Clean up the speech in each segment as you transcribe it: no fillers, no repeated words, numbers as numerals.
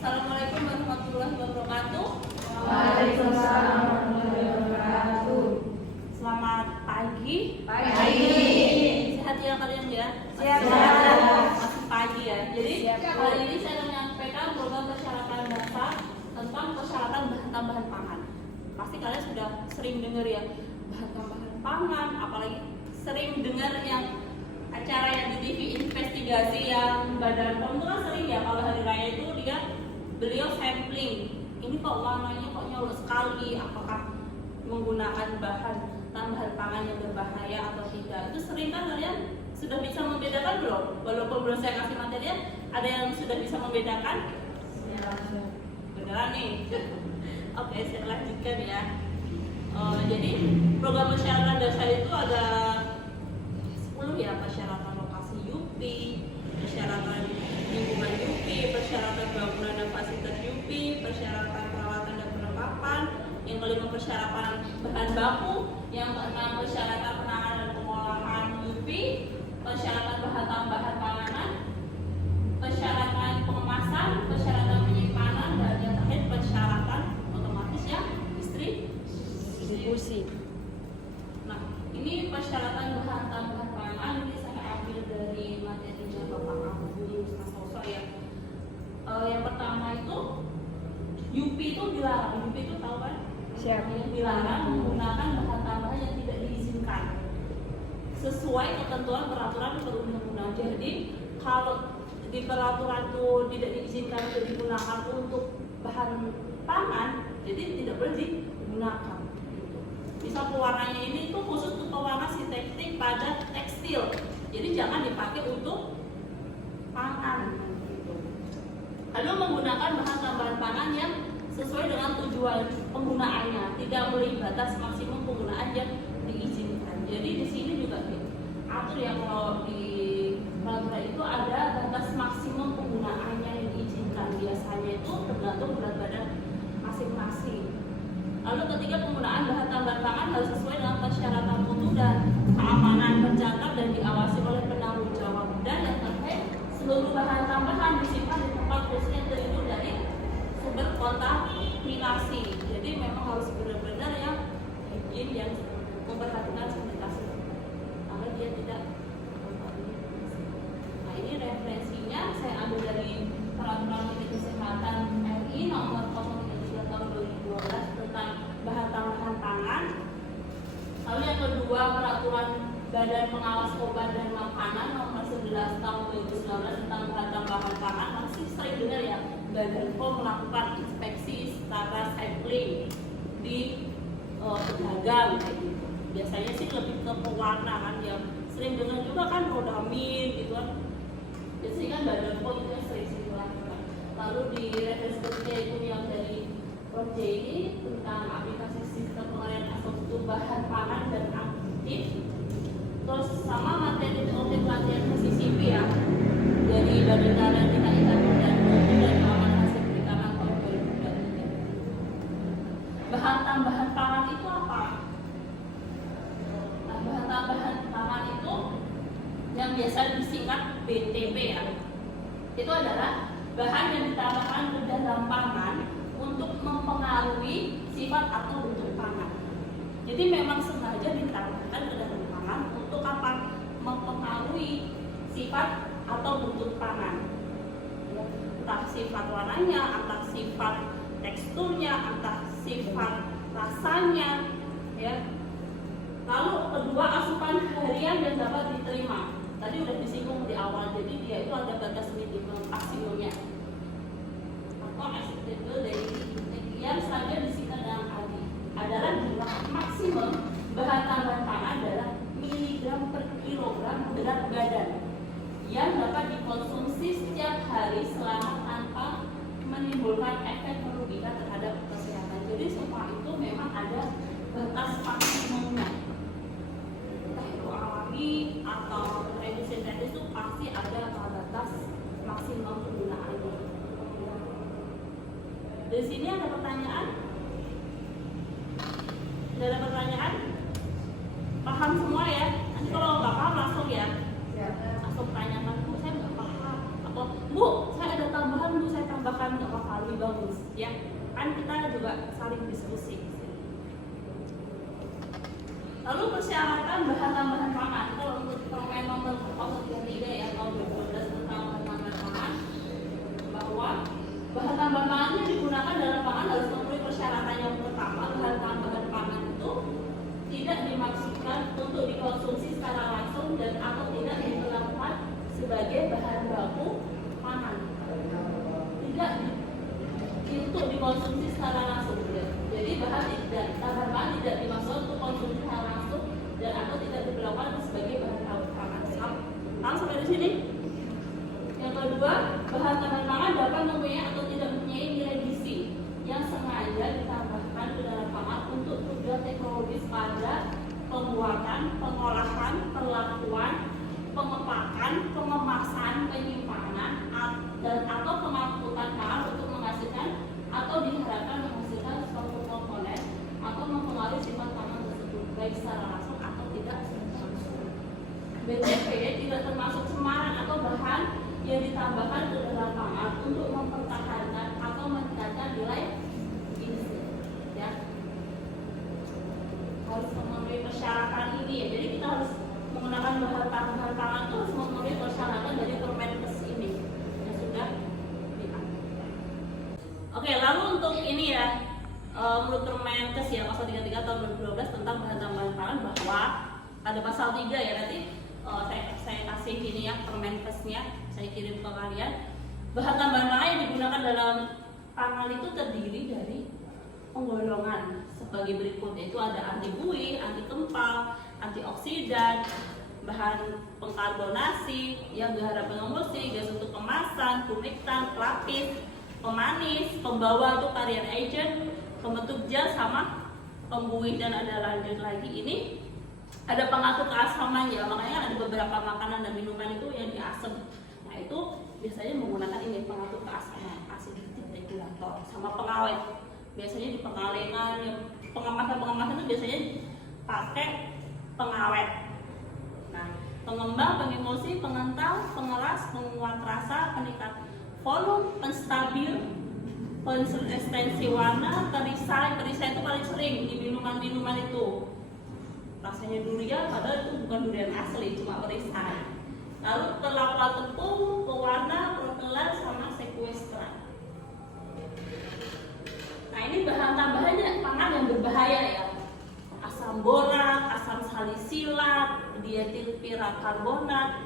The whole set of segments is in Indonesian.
Assalamualaikum warahmatullahi wabarakatuh. Waalaikumsalam warahmatullahi wabarakatuh. Selamat pagi. Pagi. Sehat ya kalian ya? Siap. Masih pagi ya. Jadi Siap. hari ini saya akan menyampaikan program persyaratan dasar tentang persyaratan bahan tambahan pangan. Pasti kalian sudah sering dengar ya bahan tambahan pangan, apalagi sering dengar yang acara yang di TV investigasi yang Badan POM itu kan sering ya kalau hari raya itu dia beliau sampling. Ini kok warnanya kok nyolok sekali, apakah menggunakan bahan tambahan pangan yang berbahaya atau tidak? Itu sering kan kalian sudah bisa membedakan belum? Walaupun belum saya kasih materinya, ada yang sudah bisa membedakan? Beneran nih. Oke, saya lanjutkan ya. Jadi program persyaratan dasar itu ada 10 ya, persyaratan lokasi UP, persyaratan lingkungan UP, persyaratan bangunan dan fasilitas UP, persyaratan perawatan dan perlengkapan, yang kelima persyaratan bahan baku, yang keenam persyaratan penanganan dan pengolahan UP, persyaratan bahan tambahan panganan, persyaratan pengemasan, persyaratan penyimpanan, dan yang terakhir persyaratan otomatis ya distribusi. Nah, ini persyaratan bahan tambahan pangan ini saya ambil dari materinya Bapak Agung Sasoso ya. Yang pertama itu UP itu dilarang. UP itu tahu kan? Siap. Yang dilarang menggunakan bahan tambahan yang tidak diizinkan sesuai ketentuan peraturan perundang-undangan. Jadi kalau di peraturan itu tidak diizinkan untuk digunakan untuk bahan pangan, jadi tidak boleh digunakan. Misal pewarnanya ini tuh khusus untuk pewarna sintetik pada tekstil, jadi jangan dipakai untuk pangan. Lalu menggunakan bahan tambahan pangan yang sesuai dengan tujuan penggunaannya, tidak melebihi batas maksimum penggunaan yang diizinkan. Jadi di sini juga diatur ya, kalau di peraturan itu ada batas maksimum penggunaannya yang diizinkan. Biasanya itu tergantung berat badan masing-masing. Lalu ketiga, penggunaan bahan tambahan pangan harus sesuai dengan persyaratan mutu dan keamanan, tercatat dan diawasi oleh penanggung jawab. Dan yang terakhir, seluruh bahan tambahan disimpan di tempat khusus yang terlindung dari sumber kontaminasi. Jadi memang harus benar-benar yang higien, yang memperhatikan sanitasi agar dia tidak kontaminasi. Nah, ini referensinya saya ambil dari Peraturan Menteri Kesehatan RI nomor 033 tahun 2012 tentang bahan tambahan pangan. Lalu yang kedua, Peraturan Badan Pengawas Obat dan Makanan nomor 11 tahun 2019 tentang bahan tambahan pangan. Masih sering dengar ya, Badan POM melakukan inspeksi secara sampling di pedagang kayak gitu. Biasanya sih lebih ke pewarna kan, yang sering dengar juga kan rodamin gitu kan. Biasanya kan Badan POM itu yang sering dilakukan. Lalu di referensi ketiga itu yang dari OJI tentang aplikasi sistem pengalian struktur bahan pangan dan aktif. Terus sama materi teori pelatihan PCCP ya, dari Badan Karantina Ikan dan Mutu dan Keamanan Hasil Perikanan tahun 2023. Bahan tambahan pangan itu apa? Nah, bahan tambahan pangan itu yang biasa disingkat BTP ya, itu adalah bahan yang ditambahkan ke dalam pangan untuk mempengaruhi sifat atau bentuk pangan. Jadi memang sengaja ditambahkan ke dalam pangan untuk apa? Mempengaruhi sifat atau bentuk pangan. Entah sifat warnanya, entah sifat teksturnya, entah sifat rasanya, ya. Lalu kedua, asupan harian yang dapat diterima. Tadi udah disinggung di awal, jadi dia itu ada batas minimum maksimumnya atau acceptable dari yang saja disingkat dengan ADI adalah jumlah maksimum bahan tambahan pangan adalah miligram per kilogram berat badan yang dapat dikonsumsi setiap hari selama tanpa menimbulkan efek merugikan terhadap kesehatan. Jadi semua itu memang ada batas maksimumnya. Entah itu alami atau redu sintetis itu pasti ada batas maksimum penggunaannya. Di sini ada pertanyaan? Tidak ada pertanyaan? Paham semua ya? Nanti kalau nggak paham langsung ya. Langsung tanyakan, Bu saya nggak paham. Atau Bu saya ada tambahan, Bu saya tambahkan, nggak apa-apa. Ya, kan kita juga saling diskusi. Lalu persyaratan bahan tambahan pangan. Kalau untuk permen nomor 03 ya tahun 2012 tentang bahan tambahan pangan, bahwa bahan tambahan pangan yang digunakan dalam pangan harus memenuhi persyaratan yang pertama. Bahan tambahan pangan itu tidak dimaksudkan untuk dikonsumsi secara langsung dan atau tidak diperlakukan sebagai bahan baku pangan. Tidak untuk dikonsumsi secara langsung. Jadi bahan tambahan pangan tidak dimaksudkan untuk konsumsi secara langsung dan atau tidak diperlakukan sebagai bahan baku pangan. Paham sampai di sini? Yang kedua, bahan tambahan pangan dapat mempunyai atau tidak mempunyai nilai gizi yang sengaja ditambahkan ke dalam pangan untuk tujuan teknologis pada pembuatan, pengolahan, perlakuan, pengepakan, pengemasan, penyimpanan, dan atau pengangkutan pangan untuk menghasilkan atau diharapkan menghasilkan suatu komponen atau mempengaruhi sifat pangan tersebut baik secara langsung atau tidak secara langsung. BTP tidak termasuk cemaran atau bahan yang ditambahkan ke dalam pangan untuk mempertahankan atau meningkatkan nilai gizi. Ya, harus memenuhi persyaratan ini ya. Jadi kita harus menggunakan bahan tambahan pangan itu harus memenuhi persyaratan dari Permenkes ini yang sudah diatur. Oke, lalu untuk ini ya, menurut Permenkes ya pasal 33 tahun 2012 tentang bahan tambahan pangan bahwa ada pasal 3 ya, nanti saya kasih ini ya Permenkesnya, saya kirim ke kalian. Bahan tambahan pangan yang digunakan dalam pangan itu terdiri dari penggolongan sebagai berikut, yaitu ada anti buih, anti kempal, antioksidan, bahan pengkarbonasi, yang garam pengemulsi, gas untuk kemasan, humektan, pelapis, pemanis, pembawa untuk carrier agent, pembentuk gel sama pembuih, dan ada lanjut lagi ini ada pengatur keasaman ya, makanya ada beberapa makanan dan minuman itu yang diasam. Nah itu biasanya menggunakan ini pengatur keasaman, acidic regulator, sama pengawet. Biasanya di pengalengan, pengemasan itu biasanya pakai pengawet. Nah, pengembang, pengemulsi, pengental, pengeras, penguat rasa, peningkat volume, penstabil, penekstensi warna, perisai itu paling sering di minuman-minuman itu. Rasanya durian, padahal itu bukan durian asli, cuma perisai. Lalu perlakuan tepung, pewarna, protelan, sama sekuestran. Nah ini bahan tambahannya pangan yang berbahaya ya. Asam borat, asam salisilat, dietil pirakarbonat,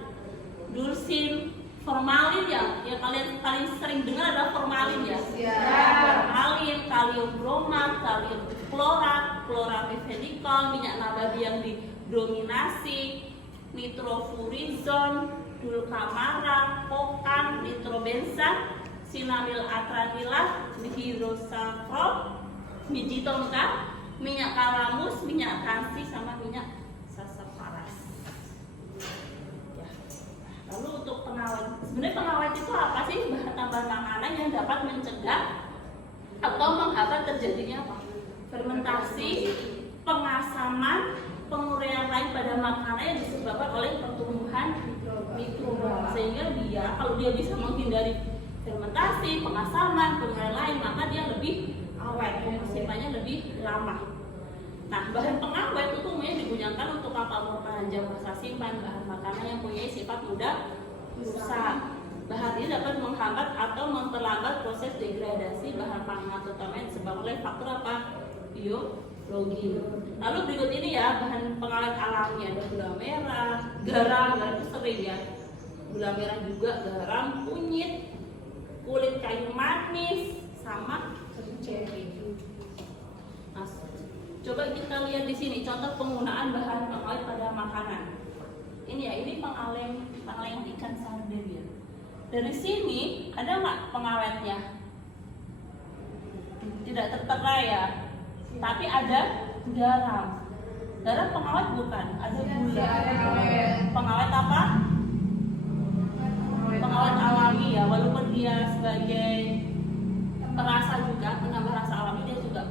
dulsin, formalin ya. Yang kalian paling sering dengar adalah formalin ya. Formalin, kalium bromat, kalium klorat, chloramphenicol, minyak nabati yang didominasi, nitrofurizon, dulkamara, kokan, nitrobensan, sinamil atranilat, dihidrosafrol, biji tongkat, minyak kalamus, minyak kansi, sama minyak sasaparas. Ya. Lalu untuk pengawet, sebenarnya pengawet itu apa sih? Bahan tambahan makanan yang dapat mencegah atau menghambat terjadinya apa? Fermentasi, pengasaman, penguraian lain pada makanan yang disebabkan oleh pertumbuhan mikroba, sehingga dia kalau dia bisa menghindari fermentasi, pengasaman, penguraian lain, maka dia lebih awet, simpannya lebih lama. Nah, bahan pengawet itu umumnya digunakan untuk kapal berpanjang masa simpan bahan makanan yang punya sifat mudah rusak. Bahan ini dapat menghambat atau memperlambat proses degradasi bahan pangan, terutama yang disebabkan oleh faktor apa? Biologi. Lalu berikut ini ya bahan pengawet alami, ada gula merah, garam itu sering ya. Gula merah juga, garam, kunyit, kulit kayu manis, sama ceri. Nah, coba kita lihat di sini contoh penggunaan bahan pengawet pada makanan. Ini ya, ini pengawet ikan sarden ya. Dari sini ada nggak pengawetnya? Tidak tertera ya. Tapi ada garam. Garam pengawet bukan? Ada gula. Pengawet apa? Pengawet alami ya, walaupun dia sebagai perasa juga, penambah rasa alami, dia juga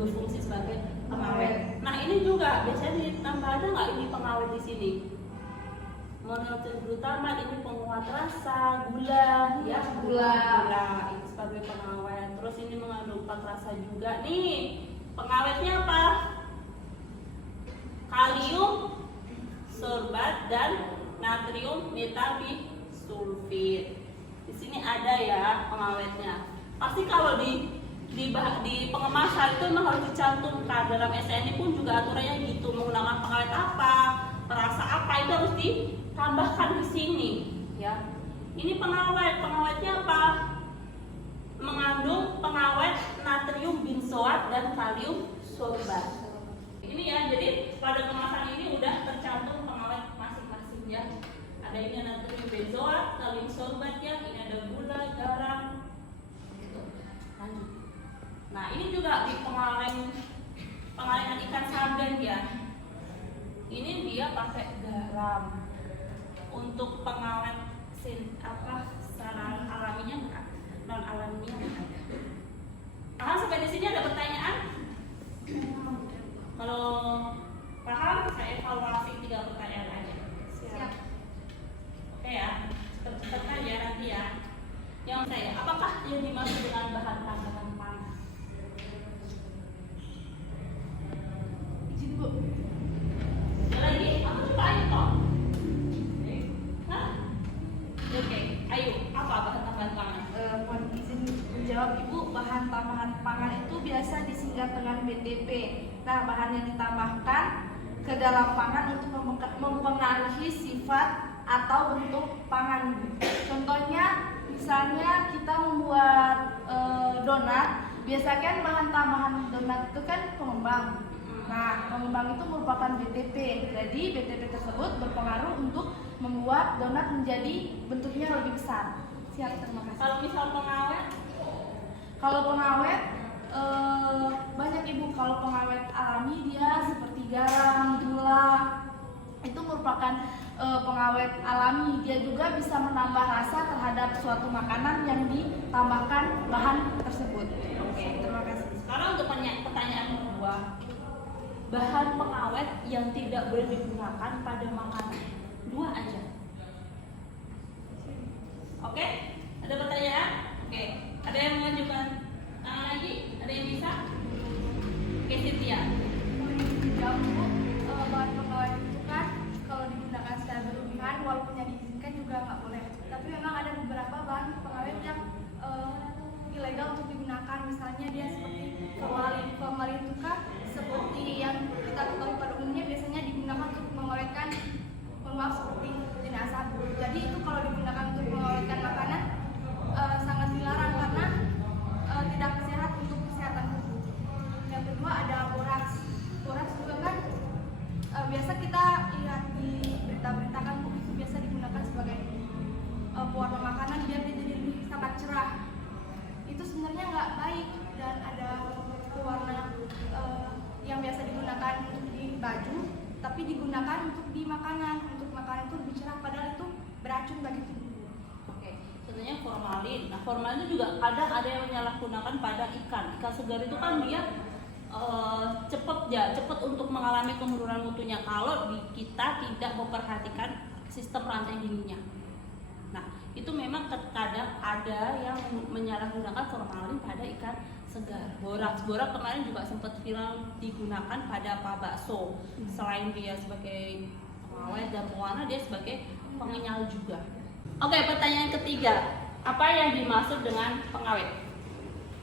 berfungsi sebagai pengawet. Nah ini juga biasanya ditambah, ada nggak ini pengawet di sini? Monoglutamat ini penguat rasa, gula, ya gula. Ini sebagai pengawet. Terus ini mengandung 4 rasa juga nih. Pengawetnya apa? Kalium sorbat dan natrium metabisulfit. Di sini ada ya pengawetnya. Pasti kalau di pengemasan itu memang harus dicantumkan. Dalam SNI pun juga aturannya gitu, menggunakan pengawet apa, perasa apa itu harus ditambahkan di sini ya. Ini pengawetnya apa? Mengandung pengawet natrium benzoat dan kalium sorbat. Ini ya, jadi pada kemasan ini udah tercantum pengawet masing-masing ya. Ada ini natrium benzoat, kalium sorbat ya, ini ada gula, garam gitu. Lanjut. Nah, ini juga di pengalengan ikan sarden ya. Ini dia pakai garam. Untuk pengawet secara alaminya enggak, non alaminya enggak ada. Sampai di sini ada pertanyaan? Kalau paham, saya evaluasi 3 pertanyaan aja. Siap. Oke ya, cepet-cepet aja nanti ya. Yang saya, apakah yang dimaksud dengan bahan tambahan pangan? Izin Bu. Ada lagi? Aku coba ayo toh. Hah? Oke, ayo. Apa bahan tambahan pangan? Mohon izin menjawab Ibu, bahan tambahan pangan itu biasa disingkat dengan BTP. Nah, bahan yang ditambahkan ke dalam pangan untuk mempengaruhi sifat atau bentuk pangan. Contohnya, misalnya kita membuat donat, biasanya kan bahan tambahan donat itu kan pengembang. Nah, pengembang itu merupakan BTP. Jadi BTP tersebut berpengaruh untuk membuat donat menjadi bentuknya lebih besar. Siap, terima kasih. Kalau misal pengawet, Kalau pengawet banyak Ibu. Kalau pengawet alami dia seperti garam, gula, itu merupakan pengawet alami. Dia juga bisa menambah rasa terhadap suatu makanan yang ditambahkan bahan tersebut. Oke. Terima kasih. Sekarang untuk pertanyaan kedua, bahan pengawet yang tidak boleh digunakan pada makanan, 2 aja. Oke? Ada pertanyaan? Oke. Ada yang mengajukan tangan lagi? Ada yang bisa? Oke, Cynthia. Jauh Bu, bahan pengawet itu kan kalau digunakan secara berlebihan walaupun yang diizinkan juga nggak boleh. Tapi memang ada beberapa bahan pengawet yang ilegal untuk digunakan. Misalnya dia seperti formalin. Formalin itu kan seperti yang kita ketahui pada umumnya biasanya digunakan untuk mengawetkan, seperti jenazah. Jadi itu kalau digunakan untuk mengawetkan makanan sangat dilarang karena tidak sehat untuk kesehatan tubuh. Yang kedua ada boraks. Boraks juga kan biasa kita lihat di berita-berita kan itu biasa digunakan sebagai pewarna makanan biar dia jadi lebih sangat cerah. Itu sebenarnya nggak baik, dan ada pewarna yang biasa digunakan untuk di baju tapi digunakan untuk di makanan. Untuk makanan itu lebih cerah padahal itu beracun bagi tubuh. Oke. Contohnya formalin. Nah, formalin itu juga kadang ada yang menyalahgunakan pada ikan. Ikan segar itu kan dia cepat untuk mengalami kemunduran mutunya kalau kita tidak memperhatikan sistem rantai dinginnya. Nah, itu memang kadang ada yang menyalahgunakan formalin pada ikan segar. Boraks kemarin juga sempat viral digunakan pada bakso. Selain dia sebagai pengawet dan pewarna, dia sebagai pengenyal juga. Oke, pertanyaan ketiga, apa yang dimaksud dengan pengawet?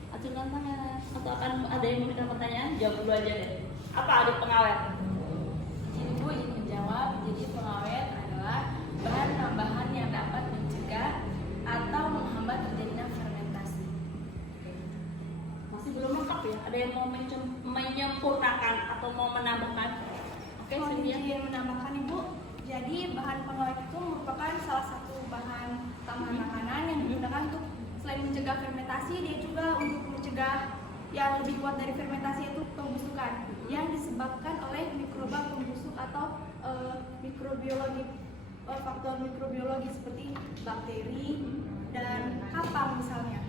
Acungkan tangan. Atau akan ada yang memberikan pertanyaan? Jawab dulu aja deh. Apa arti pengawet? Ibu ingin menjawab, jadi pengawet adalah bahan tambahan yang dapat mencegah atau menghambat terjadinya fermentasi. Masih belum lengkap ya? Ada yang mau menyempurnakan atau mau menambahkan? Oke, Mohon Cynthia. izin menambahkan Ibu. Jadi bahan pengawet itu merupakan salah satu bahan tambahan makanan yang digunakan untuk selain mencegah fermentasi, dia juga untuk mencegah yang lebih kuat dari fermentasi yaitu pembusukan yang disebabkan oleh mikroba pembusuk atau faktor mikrobiologi seperti bakteri dan kapang misalnya.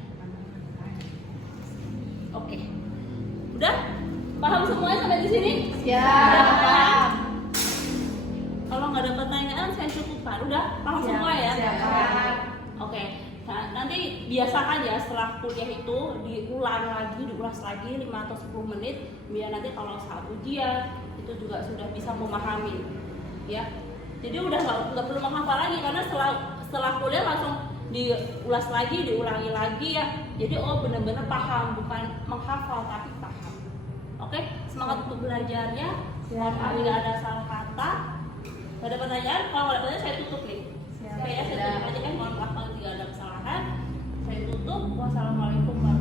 Oke. Udah? Paham semuanya sampai di sini? Siap. Kalau nggak ada pertanyaan, saya cukupkan. Udah? Paham semua ya? Siap. Oke. Nah, nanti biasakan ya setelah kuliah itu diulas lagi 5 atau 10 menit biar nanti kalau saat ujian itu juga sudah bisa memahami ya. Jadi udah nggak perlu menghafal lagi karena setelah kuliah langsung diulas lagi, diulangi lagi ya. Jadi benar-benar paham, bukan menghafal tapi paham. Oke, semangat untuk belajarnya. Mohon maaf jika ada salah kata. Ada pertanyaan? Kalau ada pertanyaan saya tutup nih. Oke ya, saya tutup aja kan. Mohon maaf kalau tidak ada kesalahan. Saya tutup. Wassalamualaikum warahmatullahi wabarakatuh.